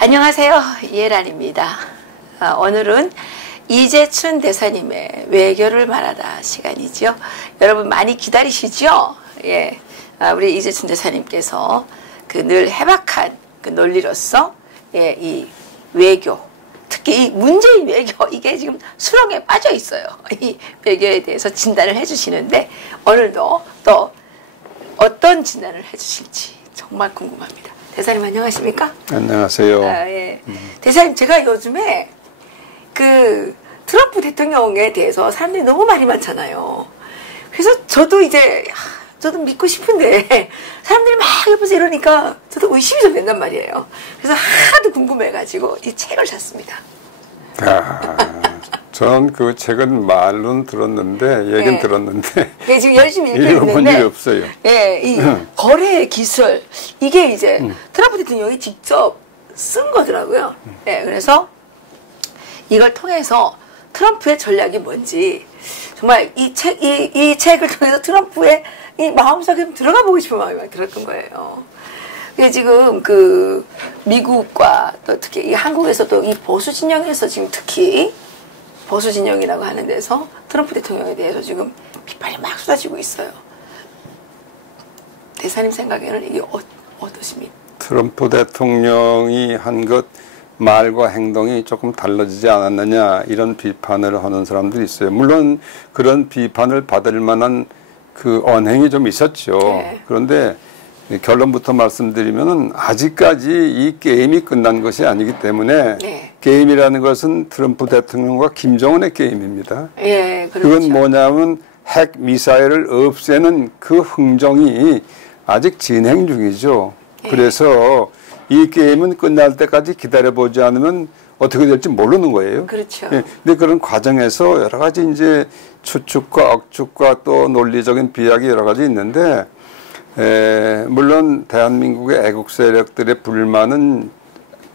안녕하세요. 이혜란입니다. 오늘은 이재춘 대사님의 외교를 말하다 시간이죠. 여러분 많이 기다리시죠? 예, 우리 이재춘 대사님께서 그 늘 해박한 그 논리로서 이 외교, 특히 이 문재인 외교, 이게 지금 수렁에 빠져 있어요. 이 외교에 대해서 진단을 해주시는데 오늘도 또 어떤 진단을 해주실지 정말 궁금합니다. 대사님 안녕하십니까? 안녕하세요. 예. 대사님, 제가 요즘에 그 트럼프 대통령에 대해서 사람들이 너무 말이 많잖아요. 그래서 저도 이제 저도 믿고 싶은데 사람들이 막 옆에서 이러니까 저도 의심이 좀 된단 말이에요. 그래서 하도 궁금해가지고 이 책을 샀습니다. 전 그 책은 말로는 들었는데 얘긴 네. 들었는데 네, 지금 열심히 읽고 읽어본 있는데 일이 없어요. 예, 이 거래 기술 이게 이제 트럼프 대통령이 직접 쓴 거더라고요. 예, 그래서 이걸 통해서 트럼프의 전략이 뭔지 정말 이 책을 통해서 트럼프의 이 마음속에 좀 들어가 보고 싶은 마음이 막 들었던 거예요. 근데 지금 그 미국과 또 특히 이 한국에서도 이 보수 진영에서 지금 특히 보수 진영이라고 하는 데서 트럼프 대통령에 대해서 지금 비판이 막 쏟아지고 있어요. 대사님 생각에는 이게 어떠십니까? 트럼프 대통령이 한 것 말과 행동이 조금 달라지지 않았느냐 이런 비판을 하는 사람들이 있어요. 물론 그런 비판을 받을 만한 그 언행이 좀 있었죠. 네. 그런데 결론부터 말씀드리면은 아직까지 이 게임이 끝난 것이 아니기 때문에 네. 게임이라는 것은 트럼프 대통령과 김정은의 게임입니다. 예, 그렇죠. 그건 뭐냐면 핵 미사일을 없애는 그 흥정이 아직 진행 중이죠. 네. 그래서 이 게임은 끝날 때까지 기다려보지 않으면 어떻게 될지 모르는 거예요. 그렇죠. 예, 근데 그런 과정에서 여러 가지 이제 추측과 억측과 또 논리적인 비약이 여러 가지 있는데 물론 대한민국의 애국 세력들의 불만은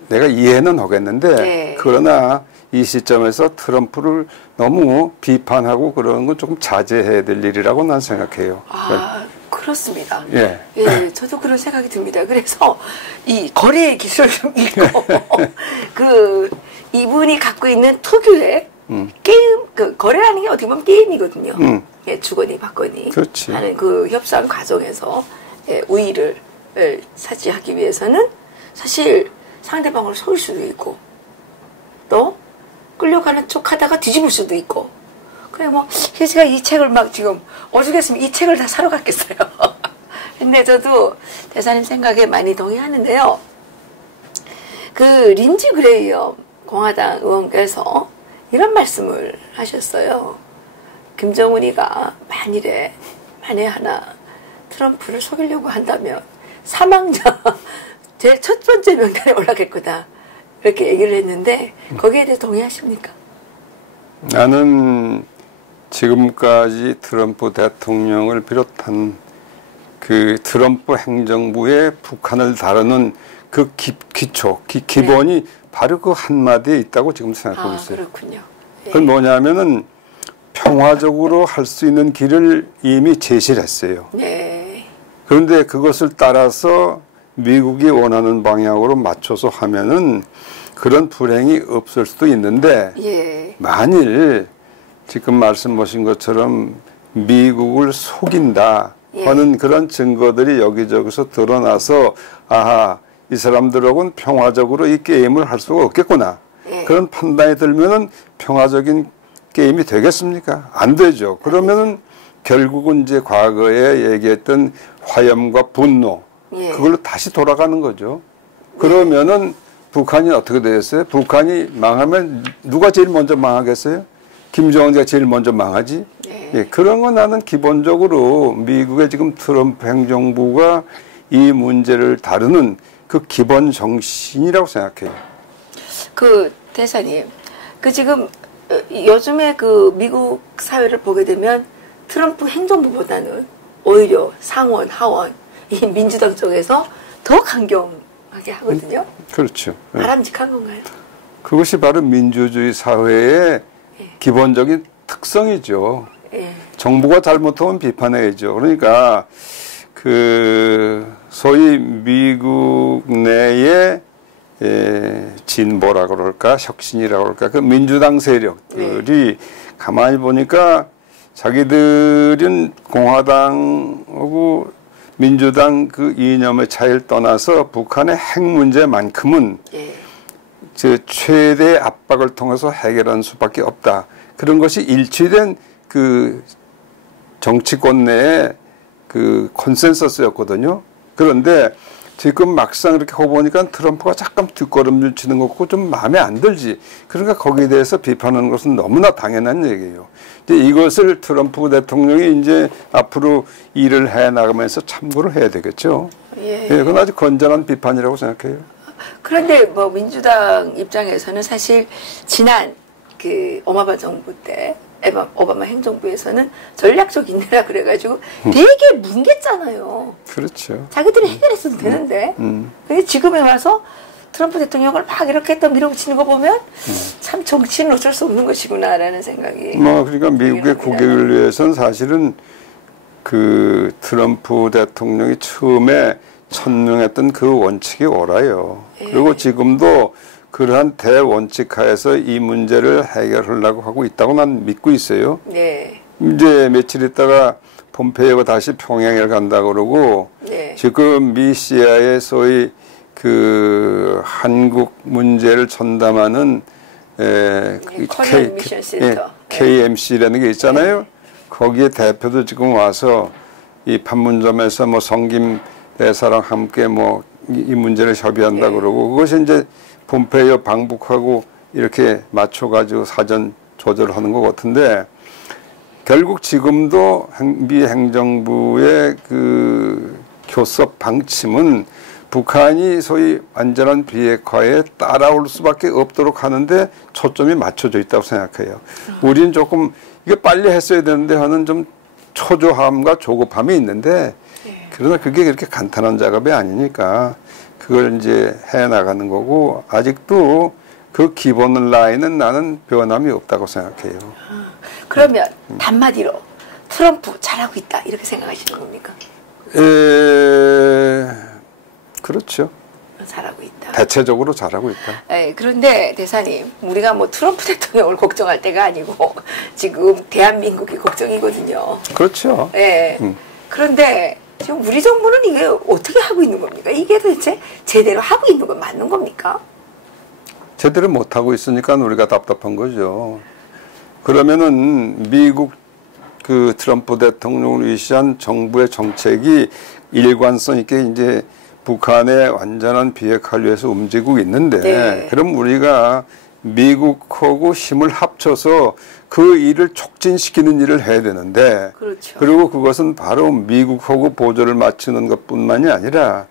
내가 이해는 하겠는데 네. 그러나 이 시점에서 트럼프를 너무 비판하고 그러는 건 조금 자제해야 될 일이라고 난 생각해요. 그렇습니다. 예. 예, 저도 그런 생각이 듭니다. 그래서 이 거래의 기술을 좀 읽고 그 이분이 갖고 있는 특유의 게임, 그 거래라는 게 어떻게 보면 게임이거든요. 예, 주거니 받거니 그렇지. 하는 그 협상 과정에서 우위를 차지하기 위해서는 사실 상대방을 속일 수도 있고 또 끌려가는 척 하다가 뒤집을 수도 있고 그래 그래서 제가 이 책을 막 지금 오죽했으면 이 책을 다 사러 갔겠어요. 근데 저도 대사님 생각에 많이 동의하는데요. 그 린지 그레이엄 공화당 의원께서 이런 말씀을 하셨어요. 김정은이가 만에 하나 트럼프를 속이려고 한다면 사망자 제일 첫 번째 명단에 올라갈 거다. 이렇게 얘기를 했는데 거기에 대해 동의하십니까? 나는 지금까지 트럼프 대통령을 비롯한 그 트럼프 행정부의 북한을 다루는 그 기본이 네. 바로 그 한마디에 있다고 지금 생각하고 있어요. 그렇군요. 네. 그건 뭐냐면은 평화적으로 할 수 있는 길을 이미 제시를 했어요. 네. 그런데 그것을 따라서 미국이 원하는 방향으로 맞춰서 하면은 그런 불행이 없을 수도 있는데 예. 만일 지금 말씀하신 것처럼 미국을 속인다 하는 그런 증거들이 여기저기서 드러나서 아하 이 사람들하고는 평화적으로 이 게임을 할 수가 없겠구나. 그런 판단이 들면은 평화적인 게임이 되겠습니까? 안 되죠. 그러면은 결국은 이제 과거에 얘기했던 화염과 분노 그걸로 다시 돌아가는 거죠. 그러면은 북한이 어떻게 되겠어요? 북한이 망하면 누가 제일 먼저 망하겠어요? 김정은이가 제일 먼저 망하지? 예, 그런 건 나는 기본적으로 미국의 지금 트럼프 행정부가 이 문제를 다루는 그 기본 정신이라고 생각해요. 그 대사님, 그 지금 요즘에 그 미국 사회를 보게 되면 트럼프 행정부보다는 오히려 상원, 하원, 이 민주당 쪽에서 더 강경하게 하거든요. 그렇죠. 바람직한 건가요? 그것이 바로 민주주의 사회의 기본적인 특성이죠. 정부가 잘못하면 비판해야죠. 그러니까 그 소위 미국 내에 진보라 그럴까 혁신이라 그럴까 그 민주당 세력들이 가만히 보니까 자기들은 공화당하고 민주당 그 이념의 차이를 떠나서 북한의 핵 문제만큼은 저 최대 압박을 통해서 해결하는 수밖에 없다. 그런 것이 일치된 그 정치권 내의 그 컨센서스였거든요. 그런데 지금 막상 이렇게 하고 보니까 트럼프가 잠깐 뒷걸음질 치는 것 같고 좀 마음에 안 들지. 그러니까 거기에 대해서 비판하는 것은 너무나 당연한 얘기예요. 이제 이것을 트럼프 대통령이 이제 앞으로 일을 해 나가면서 참고를 해야 되겠죠. 예, 그건 아주 건전한 비판이라고 생각해요. 그런데 뭐 민주당 입장에서는 사실 지난 그 오바마 정부 때 오바마 행정부에서는 전략적 인내라 그래가지고 되게 뭉갰잖아요. 그렇죠. 자기들이 해결했어도 되는데. 근데 지금에 와서 트럼프 대통령을 막 이렇게 또 밀어붙이는 거 보면 참 정치는 어쩔 수 없는 것이구나라는 생각이. 뭐 그러니까 미국의 국익을 위해서는 사실은 그 트럼프 대통령이 처음에 천명했던 그 원칙이 옳아요. 그리고 지금도 그러한 대원칙 하에서 이 문제를 해결하려고 하고 있다고 난 믿고 있어요. 네. 이제 며칠 있다가 폼페이오가 다시 평양에 간다 그러고 지금 미 CIA의 소위 그 한국 문제를 전담하는 KMC라는 게 있잖아요. 거기에 대표도 지금 와서 이 판문점에서 뭐 성김 대사랑 함께 뭐 이 문제를 협의한다 그러고 그것이 이제 폼페이오 방북하고 이렇게 맞춰가지고 사전 조절하는 것 같은데 결국 지금도 미 행정부의 그 교섭 방침은 북한이 소위 완전한 비핵화에 따라올 수밖에 없도록 하는데 초점이 맞춰져 있다고 생각해요. 우리는 조금 이게 빨리 했어야 되는데 하는 좀 초조함과 조급함이 있는데 그러나 그게 그렇게 간단한 작업이 아니니까 그걸 이제 해나가는 거고 아직도 그 기본 라인은 나는 변함이 없다고 생각해요. 그러면 한마디로 트럼프 잘하고 있다 이렇게 생각하시는 겁니까? 그렇죠. 잘하고 있다. 대체적으로 잘하고 있다. 그런데 대사님 우리가 뭐 트럼프 대통령을 걱정할 때가 아니고 지금 대한민국이 걱정이거든요. 그렇죠. 그런데 지금 우리 정부는 이게 어떻게 하고 있는 겁니까? 이게 도대체 제대로 하고 있는 건 맞는 겁니까? 제대로 못하고 있으니까 우리가 답답한 거죠. 그러면은 미국 그 트럼프 대통령을 위시한 정부의 정책이 일관성 있게 이제 북한의 완전한 비핵화를 위해서 움직이고 있는데 그럼 우리가 미국하고 힘을 합쳐서 그 일을 촉진시키는 일을 해야 되는데 그리고 그것은 바로 미국하고 보조를 맞추는 것뿐만이 아니라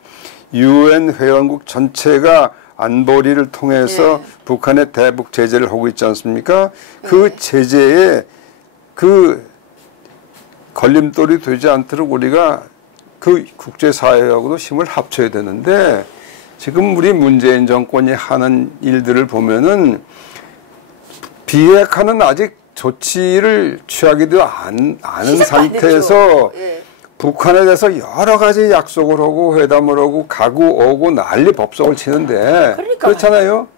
UN 회원국 전체가 안보리를 통해서 북한의 대북 제재를 하고 있지 않습니까? 그 제재에 그 걸림돌이 되지 않도록 우리가 그 국제사회하고도 힘을 합쳐야 되는데 지금 우리 문재인 정권이 하는 일들을 보면은 비핵화는 아직 조치를 취하기도 않은 상태에서 북한에 대해서 여러 가지 약속을 하고 회담을 하고 가고 오고 난리 법석을 치는데 그렇잖아요.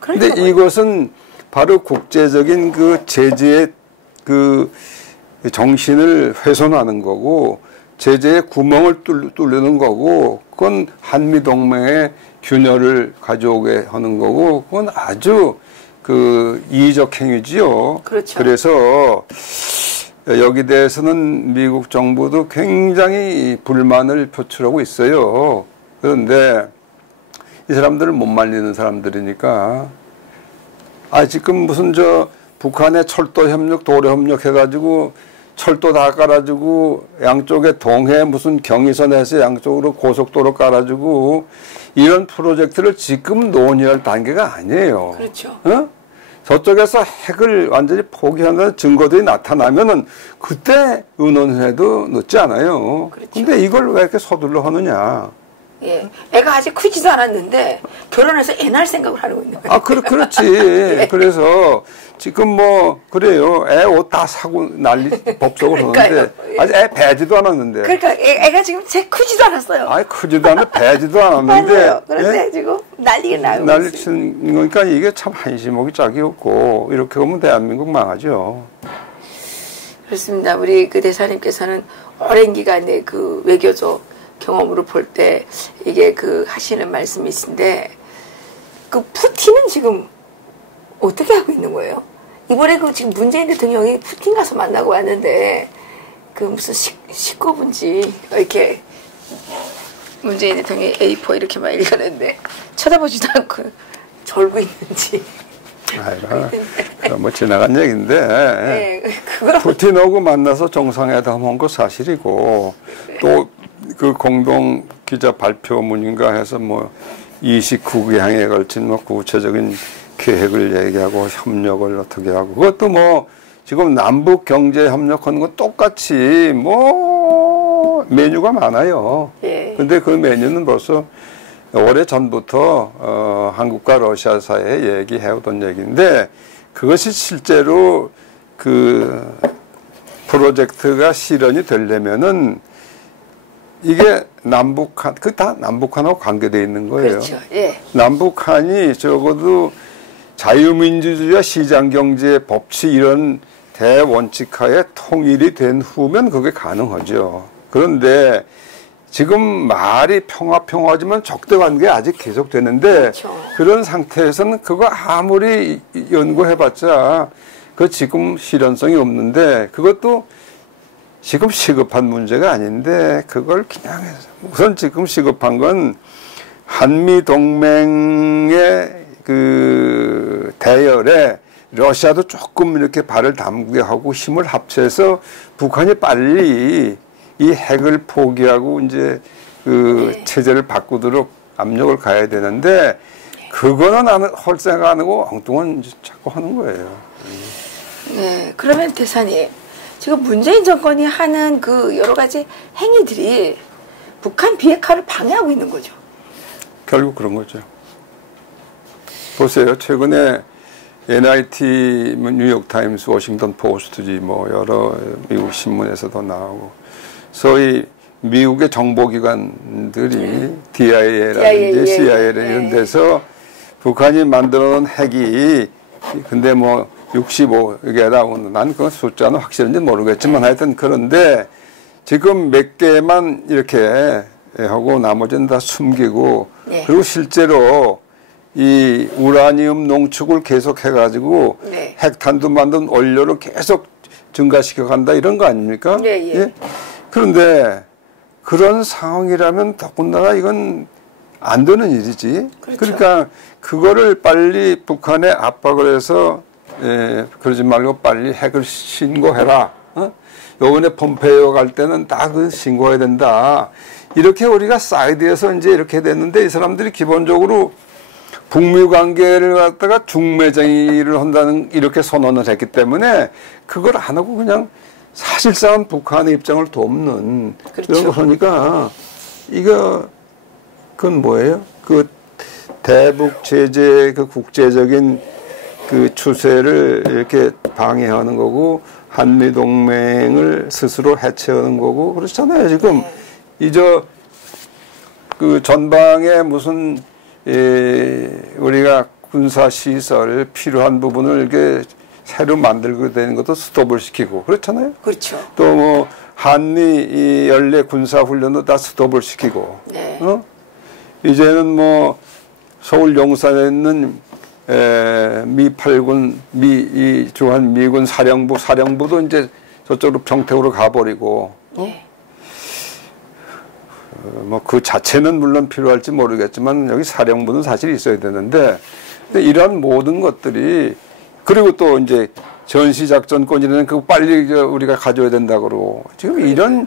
그런데 이것은 바로 국제적인 그 제재의 그 정신을 훼손하는 거고 제재의 구멍을 뚫는 거고 그건 한미동맹의 균열을 가져오게 하는 거고 그건 아주 그 이의적 행위지요. 그래서 여기 대해서는 미국 정부도 굉장히 불만을 표출하고 있어요. 그런데 이 사람들을 못 말리는 사람들이니까 지금 무슨 저 북한의 철도 협력, 도로 협력 해가지고 철도 다 깔아주고 양쪽에 동해 무슨 경의선 해서 양쪽으로 고속도로 깔아주고 이런 프로젝트를 지금 논의할 단계가 아니에요. 저쪽에서 핵을 완전히 포기하는 증거들이 나타나면은 그때 의논해도 늦지 않아요. 근데 이걸 왜 이렇게 서둘러 하느냐. 예. 애가 아직 크지도 않았는데 결혼해서 애 낳을 생각을 하고 있는 거예요. 아, 그렇지. 예. 그래서 지금 뭐 그래요. 애 옷 다 사고 난리 법석을 하는데 예. 아직 애 배지도 않았는데. 그러니까 애가 지금 크지도 않았어요. 아니 크지도 않아 배지도 않았는데. 맞아요. 그런데 예? 지금 난리가 나고 난리 있어요. 치는 거니까 이게 참 한시목이 짝이 없고 이렇게 보면 대한민국 망하죠. 그렇습니다. 우리 그 대사님께서는 오랜 기간의 그 외교적 경험으로 볼 때 이게 그 하시는 말씀이신데 그 푸틴은 지금 어떻게 하고 있는 거예요? 이번에 그 지금 문재인 대통령이 푸틴 가서 만나고 왔는데 그 무슨 식구분지 이렇게 문재인 대통령이 A4 이렇게 막 읽었는데 쳐다보지도 않고 절고 있는지. 아이가 뭐 지나간 얘기인데 네, 그거 푸틴하고 만나서 정상회담한 거 사실이고 또 그 공동 기자 발표문인가 해서 뭐 29개 항에 걸친 뭐 구체적인 계획을 얘기하고 협력을 어떻게 하고 그것도 뭐 지금 남북 경제 협력하는 거 똑같이 뭐 메뉴가 많아요. 예. 근데 그 메뉴는 벌써 오래 전부터 한국과 러시아 사이에 얘기해오던 얘기인데 그것이 실제로 그 프로젝트가 실현이 되려면은 이게 남북한 그 다 남북한하고 관계되어 있는 거예요. 그렇죠. 예. 남북한이 적어도 자유민주주의와 시장경제 법칙 이런 대원칙하에 통일이 된 후면 그게 가능하죠. 그런데 지금 말이 평화지만 적대관계 아직 계속되는데 그렇죠. 그런 상태에서는 그거 아무리 연구해봤자 그 지금 실현성이 없는데 그것도 지금 시급한 문제가 아닌데 그걸 그냥 해서 우선 지금 시급한 건 한미동맹의 그 대열에 러시아도 조금 이렇게 발을 담그게 하고 힘을 합쳐서 북한이 빨리 이 핵을 포기하고 이제 그 네. 체제를 바꾸도록 압력을 가야 되는데 그거는 할 생각 안 하고 엉뚱한 자꾸 하는 거예요. 네. 그러면 대사님 지금 문재인 정권이 하는 그 여러 가지 행위들이 북한 비핵화를 방해하고 있는 거죠. 결국 그런 거죠. 보세요. 최근에 NIT, 뉴욕타임스, 워싱턴 포스트지 뭐 여러 미국 신문에서도 나오고 소위 미국의 정보기관들이 DIA라든지 CIA 이런 데서 북한이 만들어 놓은 핵이 근데 뭐 65개라고 난 그 숫자는 확실한지 모르겠지만 하여튼 그런데 지금 몇 개만 이렇게 하고 나머지는 다 숨기고 네. 그리고 실제로 이 우라늄 농축을 계속 해가지고 네. 핵탄두 만든 원료를 계속 증가시켜 간다 이런 거 아닙니까? 네, 예. 예? 그런데 그런 상황이라면 더군다나 이건 안 되는 일이지. 그렇죠. 그러니까 그거를 빨리 북한에 압박을 해서 그러지 말고 빨리 핵을 신고해라. 요번에 폼페이오 갈 때는 다 그 신고해야 된다. 이렇게 우리가 사이드에서 이제 이렇게 됐는데 이 사람들이 기본적으로 북미 관계를 갖다가 중매쟁이를 한다는 이렇게 선언을 했기 때문에 그걸 안 하고 그냥 사실상은 북한의 입장을 돕는 그렇죠. 이런 거 하니까 그건 뭐예요? 그 대북 제재 그 국제적인 그 추세를 이렇게 방해하는 거고 한미 동맹을 스스로 해체하는 거고 그렇잖아요. 지금 그 전방에 무슨 우리가 군사 시설 필요한 부분을 이렇게 새로 만들게 되는 것도 스톱을 시키고 그렇잖아요. 그렇죠. 또 뭐 한미 연례 군사 훈련도 다 스톱을 시키고. 네. 이제는 뭐 서울 용산에 있는 미 8군 이 주한 미군 사령부도 이제 저쪽으로 평택으로 가버리고. 네. 뭐 그 자체는 물론 필요할지 모르겠지만 여기 사령부는 사실 있어야 되는데 이런 모든 것들이 그리고 또 이제 전시작전권이라는 그거 빨리 우리가 가져야 된다 그러고 지금 이런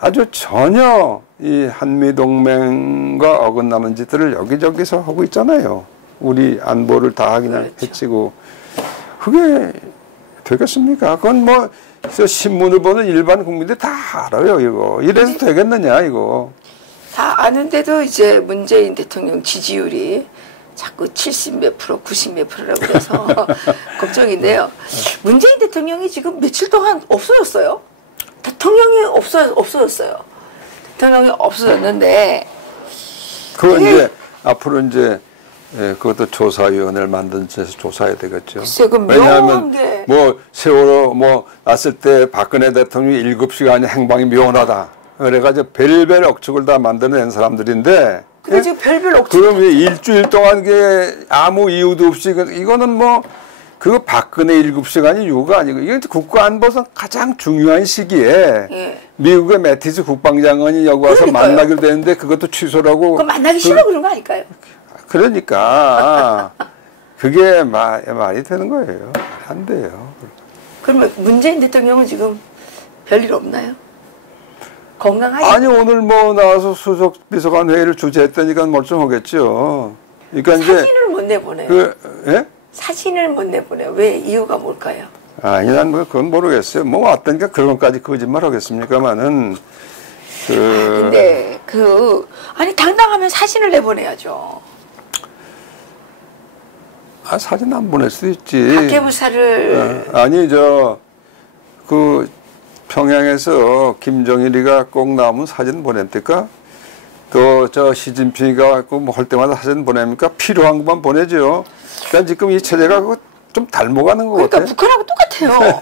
아주 전혀 이 한미동맹과 어긋나는 짓들을 여기저기서 하고 있잖아요. 우리 안보를 다 그냥 그렇죠. 해치고 그게 되겠습니까? 그건 뭐 신문을 보는 일반 국민들 다 알아요 이거. 이래서 되겠느냐 이거. 다 아는데도 이제 문재인 대통령 지지율이 자꾸 70몇 프로, 90몇 프로라고 해서 걱정인데요. 문재인 대통령이 지금 며칠 동안 없어졌어요. 대통령이 없어졌어요. 대통령이 없어졌는데 그거 이제 앞으로 이제 그것도 조사위원회를 만들어서 조사해야 되겠죠. 왜냐하면 뭐 세월호 뭐 났을 때 박근혜 대통령이 7시간이 행방이 묘하다. 그래가지고 별별 억측을 다 만들어낸 사람들인데. 근데 지금 별별 억측. 그럼 왜 일주일 동안 게 아무 이유도 없이 이거는 뭐 그 박근혜 7시간이 이유가 아니고 이건 국가안보상 가장 중요한 시기에 예. 미국의 매티스 국방장관이 여기 와서 그러니까요. 만나기로 되는데 그것도 취소라고. 그럼 만나기 싫어 그런 거 아닐까요? 그러니까 그게 말이 되는 거예요. 안 돼요. 그러면 문재인 대통령은 지금 별일 없나요? 건강하지? 아니 오늘 뭐 나와서 수석 비서관 회의를 주재했다니까 멀쩡하겠죠. 그러니까 이제 사진을 못 내보내요. 예? 사진을 못 내보내요. 왜? 이유가 뭘까요? 아니 난 뭐 그건 모르겠어요. 뭐 왔다니까 그런 것까지 거짓말 하겠습니까마는 근데 아니 당당하면 사진을 내보내야죠. 사진 안 보낼 수도 있지. 박해무사를 아니 평양에서 김정일이가 꼭 나오면 사진 보냅니까? 또 시진핑이가 뭐 할 때마다 사진 보냅니까? 필요한 것만 보내죠. 그러니까 지금 이 체제가 좀 닮아가는 것 그러니까 같아요. 북한하고 똑같아요.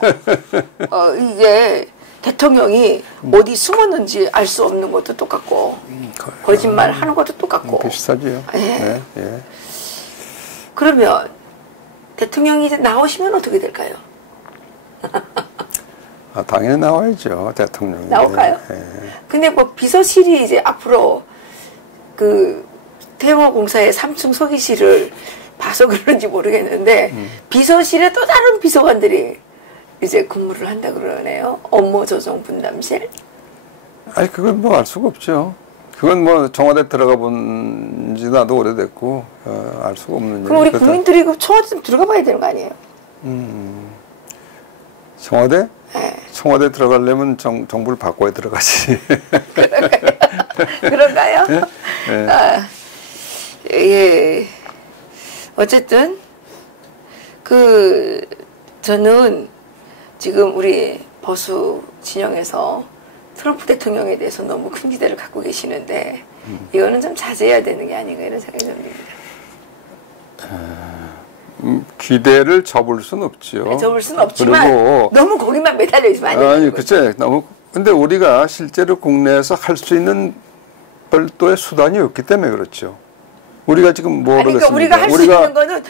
이게 대통령이 어디 숨었는지 알 수 없는 것도 똑같고 거짓말 하는 것도 똑같고 비슷하지요. 예. 네, 예. 그러면 대통령이 이제 나오시면 어떻게 될까요? 당연히 나와야죠, 대통령이. 나올까요? 예. 근데 뭐 비서실이 이제 앞으로 태화공사의 3층 서기실을 봐서 그런지 모르겠는데 비서실에 또 다른 비서관들이 이제 근무를 한다 그러네요. 업무 조정 분담실. 아니 그건 뭐 알 수가 없죠. 그건 뭐 청와대 들어가 본 지 나도 오래됐고 알 수가 없는 그럼 우리 얘기니까. 국민들이 그 청와대 좀 들어가 봐야 되는 거 아니에요? 청와대? 네. 청와대 들어가려면 정부를 바꿔야 들어가지. 그런가요? 네. 예. 어쨌든 저는 지금 우리 보수 진영에서 트럼프 대통령에 대해서 너무 큰 기대를 갖고 계시는데 이거는 좀 자제해야 되는 게 아닌가 이런 생각이 좀 듭니다. 기대를 접을 수는 없죠. 네, 접을 수는 없지만 너무 거기만 매달려 있으면 안 돼요. 아니, 그치. 근데 우리가 실제로 국내에서 할 수 있는 별도의 수단이 없기 때문에 그렇죠. 우리가 지금 뭐 그러니까 우리가 할 수 있는 거는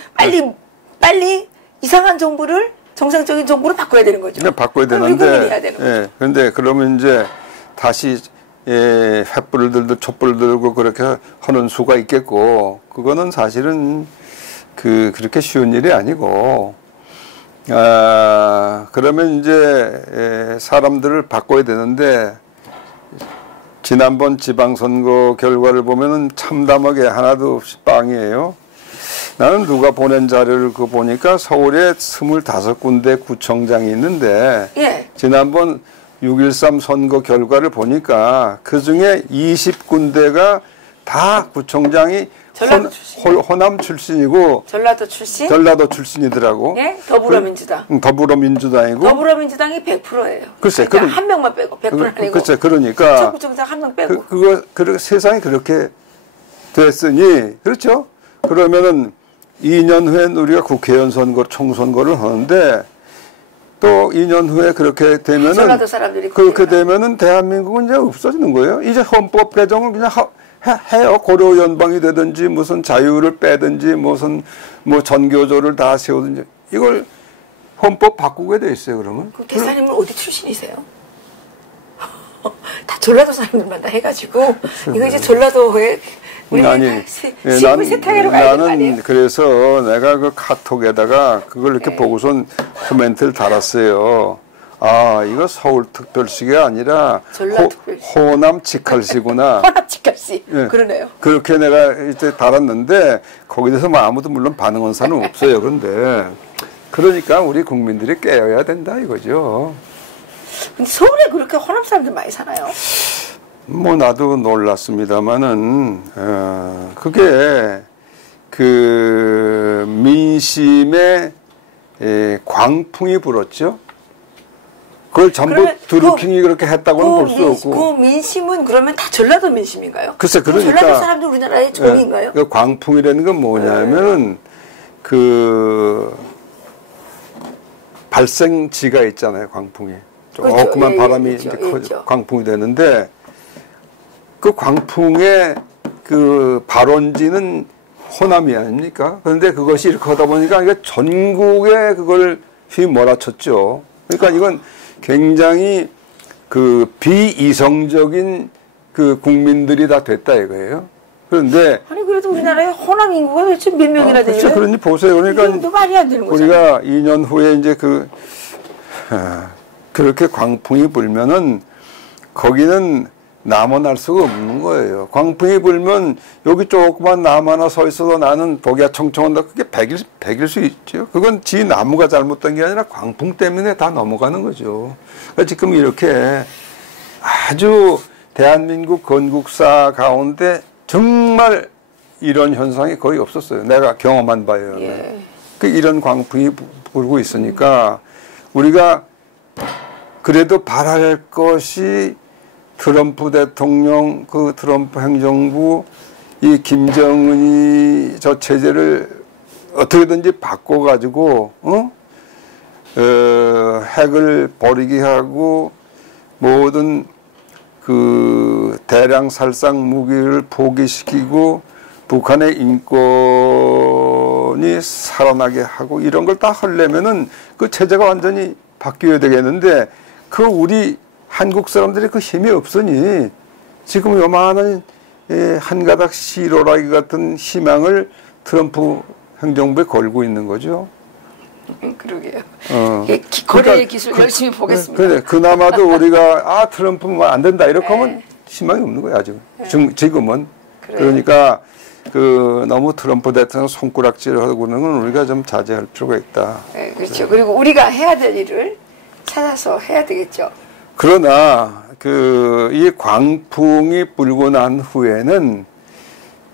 빨리 이상한 정부를 정상적인 정부로 바꿔야 되는 거죠. 그러니까 바꿔야 되는데, 그런데 그러면 이제 다시 횃불을 들고 촛불을 들고 그렇게 하는 수가 있겠고, 그거는 사실은 그렇게 쉬운 일이 아니고, 그러면 이제 사람들을 바꿔야 되는데, 지난번 지방선거 결과를 보면은 참담하게 하나도 없이 빵이에요. 나는 누가 보낸 자료를 보니까 서울에 25군데 구청장이 있는데, 예. 지난번 6.13 선거 결과를 보니까 그 중에 20군데가 다 구청장이 호남 출신이고 전라도 출신? 전라도 출신이더라고. 예? 더불어민주당. 더불어민주당이고. 더불어민주당이 100%예요. 글쎄, 그러니까 한 명만 빼고 100%는 아니고. 글쎄, 그러니까 청구청장 한 명 빼고. 세상이 그렇게 됐으니 그렇죠. 그러면은 2년 후엔 우리가 국회의원 선거, 총선거를 하는데 또 2년 후에 그렇게 되면은 전라도 사람들이 그렇게 되면은 대한민국은 이제 없어지는 거예요. 이제 헌법 개정을 그냥 해요. 고려 연방이 되든지 무슨 자유를 빼든지 무슨 뭐 전교조를 다 세우든지 이걸 헌법 바꾸게 돼 있어요. 그러면. 그 대사님은 어디 출신이세요? 다 전라도 사람들만 다 해가지고 이거 이제 전라도에 아니, 시골 세탁하러 가야 되는 거 아니에요? 나는 그래서 내가 그 카톡에다가 그걸 이렇게 보고선 코멘트를 달았어요. 아, 이거 서울특별시가 아니라 호남 직할시구나. 호남 직할시. 예. 그러네요. 그렇게 내가 이제 달았는데 거기에 대해서 뭐 아무도 물론 반응한 사람은 없어요. 그런데 그러니까 우리 국민들이 깨어야 된다 이거죠. 근데 서울에 그렇게 호남 사람들 많이 사나요? 뭐 나도 놀랐습니다마는 그게 그 민심에 광풍이 불었죠. 그걸 전부 드루킹이 그렇게 했다고는 볼 수 없고. 그 민심은 그러면 다 전라도 민심인가요? 글쎄, 그러니까 전라도 사람들 우리나라의 종인가요? 그 광풍이라는 건 뭐냐면은 그 발생지가 있잖아요. 광풍이 좀 그렇죠. 어금한 바람이 있죠. 이제 있죠. 광풍이 되는데 그 광풍의 그 발원지는 호남이 아닙니까? 그런데 그것이 이렇게 하다 보니까 이게 전국에 그걸 휘몰아쳤죠. 그러니까 이건 굉장히 그 비이성적인 그 국민들이 다 됐다 이거예요. 그런데 아니 그래도 우리나라에 호남 인구가 도대체 몇 명이나 되는 그렇죠. 그러니 보세요. 그러니까 말이 안 되는 거잖아요. 우리가 2년 후에 이제 그렇게 광풍이 불면은 거기는 남아날 수가 없는 거예요. 광풍이 불면 여기 조그만 나무 하나 서 있어도 나는 독야 청청한다. 그게 100일 수 있죠. 그건 지 나무가 잘못된 게 아니라 광풍 때문에 다 넘어가는 거죠. 그러니까 지금 이렇게 아주 대한민국 건국사 가운데 정말 이런 현상이 거의 없었어요. 내가 경험한 바에 의하면. 예. 이런 광풍이 불고 있으니까 우리가 그래도 바랄 것이 트럼프 대통령, 그 트럼프 행정부, 이 김정은이 저 체제를 어떻게든지 바꿔가지고, 핵을 버리게 하고, 모든 그 대량 살상 무기를 포기시키고, 북한의 인권이 살아나게 하고, 이런 걸 다 하려면은 그 체제가 완전히 바뀌어야 되겠는데, 그 우리 한국 사람들이 그 힘이 없으니 지금 요만한 한 가닥 시로라기 같은 희망을 트럼프 행정부에 걸고 있는 거죠. 그러게요. 그러니까 거래의 기술 열심히 보겠습니다. 그래, 그나마도 우리가 트럼프는 안 된다 이렇게 하면 희망이 없는 거야 지금. 지금은. 그래요. 그러니까 그 너무 트럼프 대통령 손가락질을 하고는 건 우리가 좀 자제할 필요가 있다. 네, 그렇죠. 그리고 우리가 해야 될 일을 찾아서 해야 되겠죠. 그러나 이 광풍이 불고 난 후에는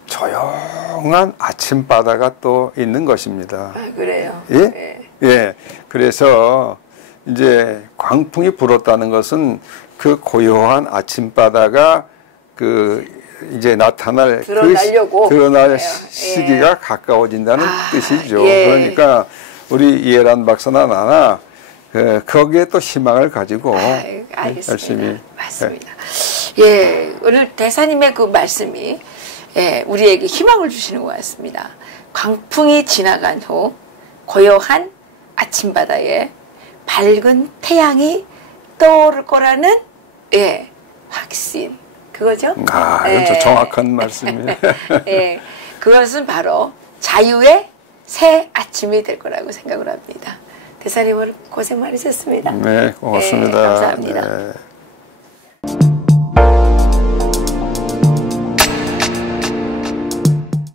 조용한 아침바다가 또 있는 것입니다. 그래요. 예? 네. 예. 그래서 이제 광풍이 불었다는 것은 그 고요한 아침바다가 이제 나타날 드러날 시기가 가까워진다는 뜻이죠. 예. 그러니까 우리 이해란 박사나 나나 거기에 또 희망을 가지고 알겠습니다. 열심히. 맞습니다. 예, 오늘 대사님의 그 말씀이 우리에게 희망을 주시는 것 같습니다. 광풍이 지나간 후 고요한 아침바다에 밝은 태양이 떠오를 거라는 확신. 그거죠? 이건 정확한 말씀이에요. 그것은 바로 자유의 새 아침이 될 거라고 생각을 합니다. 대사님 오늘 고생 많으셨습니다. 네, 고맙습니다. 감사합니다. 네.